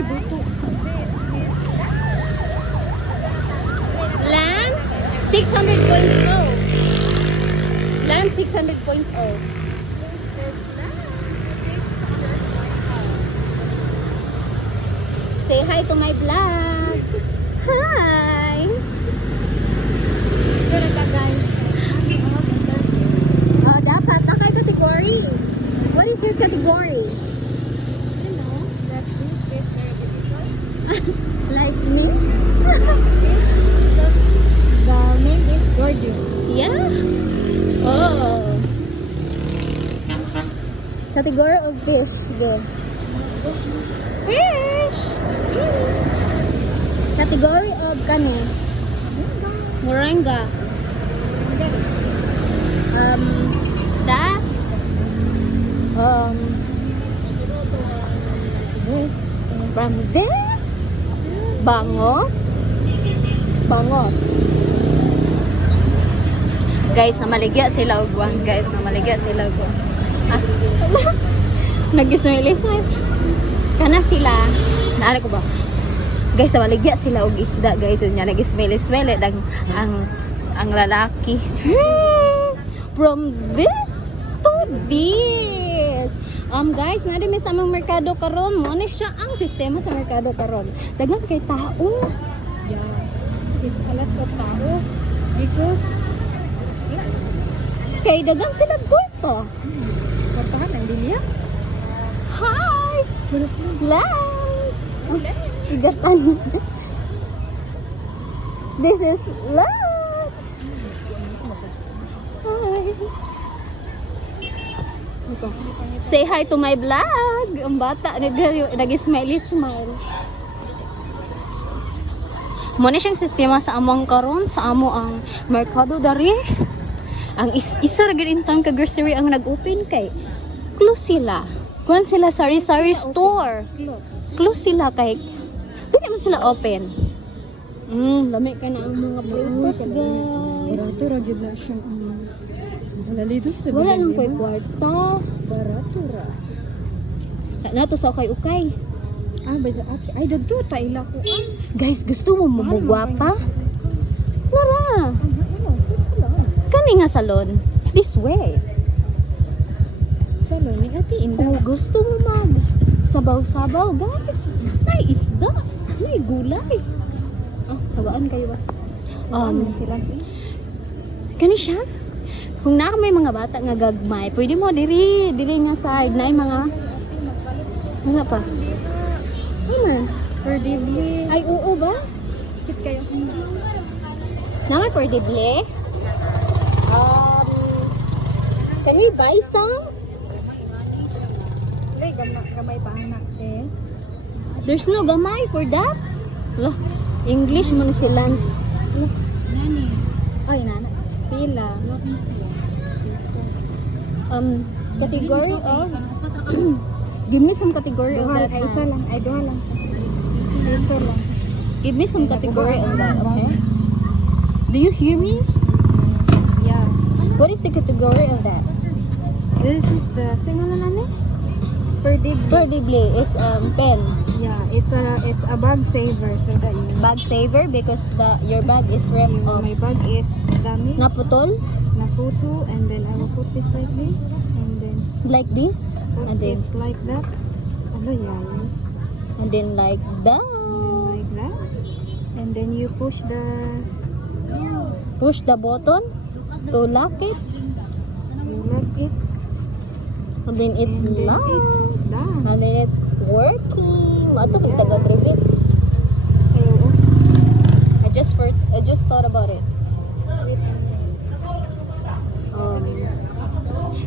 Ay, duto. Lance 600.0. Lance 600.0. Say hi to my vlog. Hi. Pero ka guys. Oh, dapat nakay category. What is your category? You know that this is very beautiful. Like me? The name is gorgeous. Yeah. Oh. Category of fish. Go. Fish. Category of kani. Moringa. That. This From this. Bangos. Bangos. Guys, namaligya sila ugwan. Guys, namaligya sila ugwan. Ah, nag-ismail-ismail. Kana sila. Naala ko ba? Guys, namaligya sila og isda. Guys, yun niya. Nag-ismail-ismail. Ang lalaki. From this to this. Guys, nari mi sa among merkado karon mo ni siya ang sistema sa merkado karon. Daghan kay tao. yeah, it's a lot of tao because Kay daghan sila kwarta. portahan ang linya. Hi! Lance! Igatan. This is Lance! Hi! Say hi to my vlog! Ang bata, nag-smiley-smile. Muna siyang sistema sa among karon, sa amo ang merkado dari. Ang isa ra gid intang ka grocery ang nag-open kay close sila. Kuan sila sari-sari store. Close sila kay dili man sila open. Lami ka na ang mga prutas, guys. Barato ra gid na siya. Wala dito sa Wala nang koy kwarta. Barato ra. Nato sa ukay-ukay. Ay dito ta ila ko. Guys, gusto mo mamugwapa? Wala. Ano? Kani nga salon. This way. Salon ni Ate Inda. Kung gusto mo mag sabaw-sabaw, guys. May isda. May gulay. Sabaan kayo ba? Sila sila. Kani siya? Kung na may mga bata nga gagmay, pwede mo diri nga side na mga ano pa? Ano? Per dibli. Ay, oo ba? Kit kayo. Na may per dible? Can we buy some? Ay, gamay pa anak eh. There's no gamay for that. Lo, English mo ni si Lance. Lo, Nani? ay nana. Pila. Category of give me some category of that. Ay, isa lang. Ay, duha lang. Isa lang. Give me some category of that, okay? Do you hear me? Yeah. What is the category of that? This is the single nani? Per dibli. Verdible is pen. Yeah, it's a bag saver so that you Bag saver because your bag is wrapped of my bag is damaged. naputol Na photo and then I will put this like this and then like this put and then it like that. Ano yan? like that. Like that. And then you push the Button to lock it you lock it and then it's and then locked it's done. and then it's working. Mato kung taga-tribute. Ayo. I just thought about it.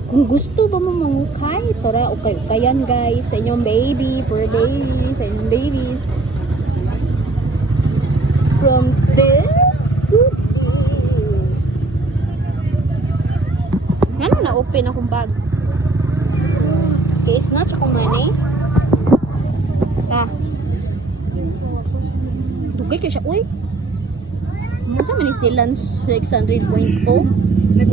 Kung gusto ba mo mangukay, tara ukay-ukayan guys sa inyong baby, for babies, sa inyong babies. From this to this. Ano na open akong bag? Okay, snatch akong money. Tugay ka siya, uy. Masa man ni si Lance 600.0?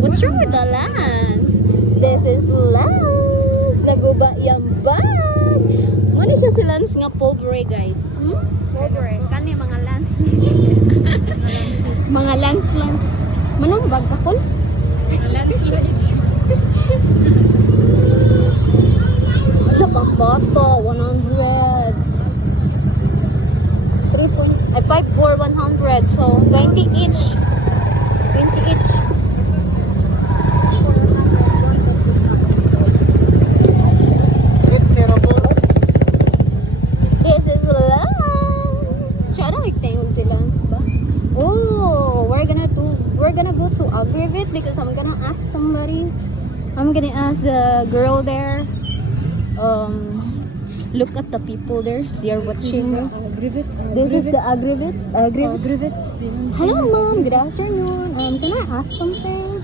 What's wrong with the Lance? This is Lance. Naguba yung bag. Ano siya na si Lance nga pobre, guys. Pobre. Kani mga lands ni. Mga Lance. Manang bag kakol? Mga lands ni. Ano pang boto? 100. 5 for 100. So, 20 each. 20 each. This is Lance. Siya na magtayo si Lance ba? Oh, we're gonna go to Agrivit because I'm gonna ask somebody. I'm gonna ask the girl there. Look at the people there. See are watching. This is the Agrivit. Agrivit. Hello, mom. Good afternoon. Can I ask something?